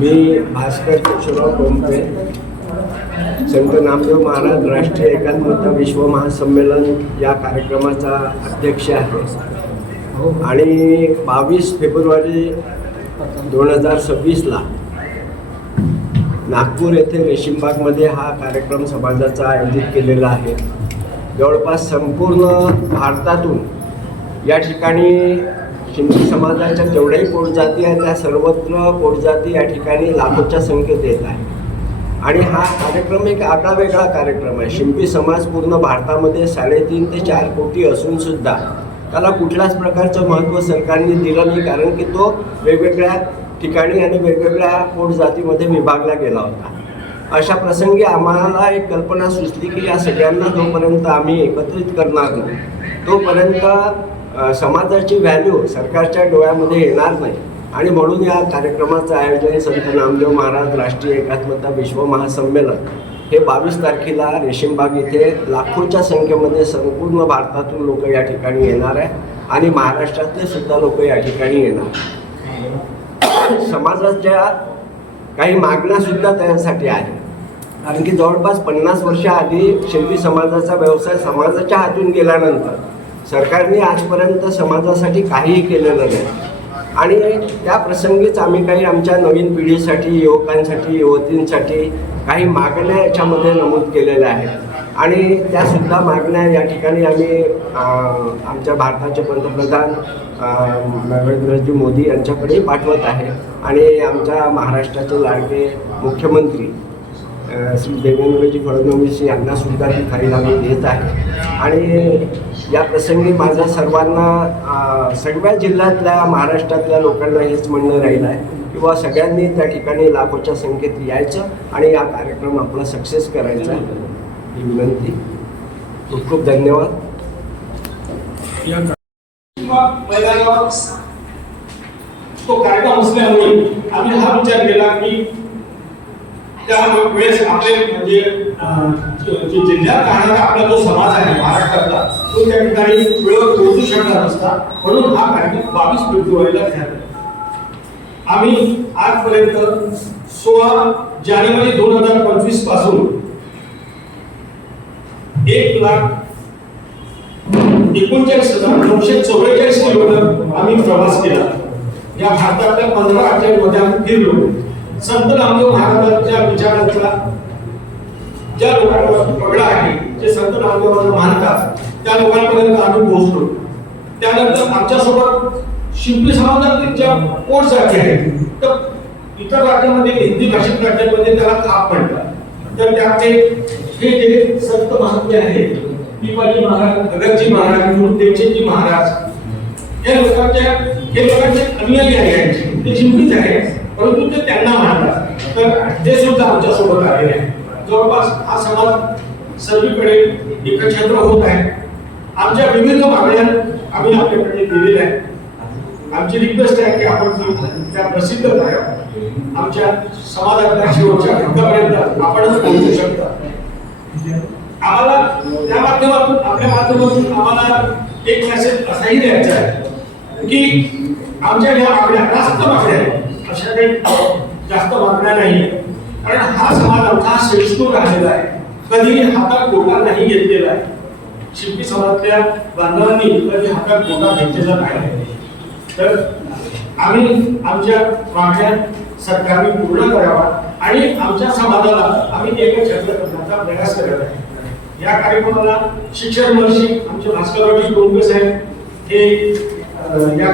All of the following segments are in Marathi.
मी भास्कर केशवराव कोंबडे, संत नामदेव महाराज राष्ट्रीय एकात्मता विश्व महासंमेलन या कार्यक्रमाचा अध्यक्ष आहे आणि 22 फेब्रुवारी 2026ला नागपूर येथे रेशीमबागमध्ये हा कार्यक्रम समाजाचा आयोजित केलेला आहे. जवळपास संपूर्ण भारतातून या ठिकाणी शिंपी समाजाच्या जेवढ्याही पोटजाती आहेत त्या सर्वत्र पोटजाती या ठिकाणी लाखोच्या संख्येत येत आहे आणि हा कार्यक्रम एक आगळावेगळा कार्यक्रम आहे. शिंपी समाज पूर्ण भारतामध्ये 3.5 ते 4 कोटी असूनसुद्धा त्याला कुठल्याच प्रकारचं महत्त्व सरकारने दिलं नाही, कारण की तो वेगवेगळ्या ठिकाणी आणि वेगवेगळ्या पोटजातीमध्ये विभागला गेला होता. अशा प्रसंगी आम्हाला एक कल्पना सुचली की या सगळ्यांना जोपर्यंत आम्ही एकत्रित करणार नाही तोपर्यंत समाजाची व्हॅल्यू सरकारच्या डोळ्यामध्ये येणार नाही आणि म्हणून या कार्यक्रमाचं आयोजन संत नामदेव महाराज राष्ट्रीय एकात्मता विश्व महासंमेलन हे 22 तारखेला रेशीमबाग इथे लाखोच्या संख्येमध्ये संपूर्ण भारतातून लोक या ठिकाणी येणार आहे आणि महाराष्ट्रातले सुद्धा लोक या ठिकाणी येणार. समाजाच्या काही मागण्यासुद्धा त्यासाठी आहे, कारण की जवळपास 50 वर्ष आधी शिंपी समाजाचा व्यवसाय समाजाच्या हातून गेल्यानंतर सरकारने आजपर्यंत समाजासाठी काहीही केलेलं नाही आणि त्या प्रसंगीच आम्ही काही आमच्या नवीन पिढीसाठी, युवकांसाठी, युवतींसाठी काही मागण्या याच्यामध्ये नमूद केलेल्या आहेत आणि त्यासुद्धा मागण्या या ठिकाणी आम्ही आमच्या भारताचे पंतप्रधान नरेंद्रजी मोदी यांच्याकडे पाठवत आहे आणि आमच्या महाराष्ट्राचे लाडके मुख्यमंत्री श्री देवेंद्रजी फडणवीस यांनासुद्धा ही फाईल आम्ही देत आहे. आणि या प्रसंगी माझं सर्वांना सगळ्या जिल्ह्यातल्या महाराष्ट्रातल्या लोकांना हेच म्हणणं राहिलं आहे की बाबा सगळ्यांनी त्या ठिकाणी लाखोच्या संख्येत यायचं आणि हा कार्यक्रम आपला सक्सेस करायचा ही विनंती. खूप खूप धन्यवाद. तो कार्यक्रम असल्यामुळे आम्ही हा विचार केला की त्या वेळेस आपले म्हणजे जिल्ह्यात राहणारा आपला जो समाज आहे महाराष्ट्रातला तो त्या ठिकाणी वेळेवर पोहोचू शकणार नसता, म्हणून हा कार्यक्रम 22 फेब्रुवारीला झाला. आम्ही आजपर्यंत 16 जानेवारी 2025 पासून 1,39,944 किलोमीटर आम्ही प्रवास केला. या भारतातल्या 15 राज्यांमध्ये आम्ही फिरलो. संत नामदेव महाराजांच्या विचारांचा ज्या लोकांवर पगडा आहे, जे संत नामदेवांना मानतात त्या लोकांपर्यंत आम्ही पोहोचलो. त्यानंतर आमच्यासोबत शिंपी समाजातील ज्या पोटजाती आहेत तर इतर राज्यामध्ये हिंदी भाषिक राज्यांमध्ये त्याला खाप म्हणतात, तर त्याचे हे जे संत महात्मे आहेत, पिपाजी महाराज, भगतजी महाराज, गुरुदेवजी महाराज, हे लोकांचे अनुयायी आहेत, ते शिंपीच आहेत, परंतु ते त्यांना मानतात, तर ते सुद्धा आमच्या सोबत आलेले आहेत. जवळपास हा समाज सर्वीकडे एकत्र होत आहे. आमच्या विविध मागण्या आम्ही आपल्याकडे दिलेल्या आहेत. आमची रिक्वेस्ट आहे की आपण त्या प्रसिद्ध करा. आमच्या समाजातल्या शेवटच्या घटकापर्यंत आपणच पोहोचू शकता. आम्हाला त्या माध्यमातून, आपल्या माध्यमातून आम्हाला एक मेसेज असाही द्यायचा आहे की आमच्या या मागण्या रास्त मागण्या आहेत, अशा काही जास्त मागण्या नाही, कारण हा समाज आमचा सहिष्णू राहिलेला आहे, कधी हातात गोटा नाही घेतलेला आहे. शिंपी समाजातल्या बांधवांनी कधी हातात गोटा घेतलेला नाही. तर आम्ही आमच्या मागण्या सरकारने पूर्ण करावा आणि आमच्या समाजाला आम्ही एकछत्र करण्याचा प्रयास करत आहे. या कार्यक्रमाला शिक्षण मंत्री आमचे भास्कररावजी कोंबडे साहेब हे या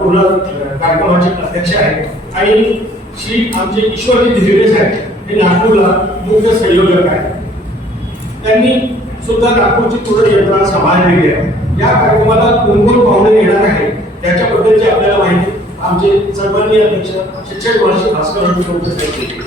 पूर्ण कार्यक्रमाचे अध्यक्ष आहेत आणि श्री आमचे ईश्वरजी धिरे साहेब हे नागपूरला मुख्य संयोजक आहेत. त्यांनी सुद्धा नागपूरची पूर्ण यंत्रणा सांभाळलेली आहे. या कार्यक्रमाला कोण पाहुणे येणार आहे त्याच्याबद्दलची आपल्याला माहिती आमचे सर्वांनी अध्यक्ष शिक्षक मंत्री भास्कररावजी कोंबडे साहेब.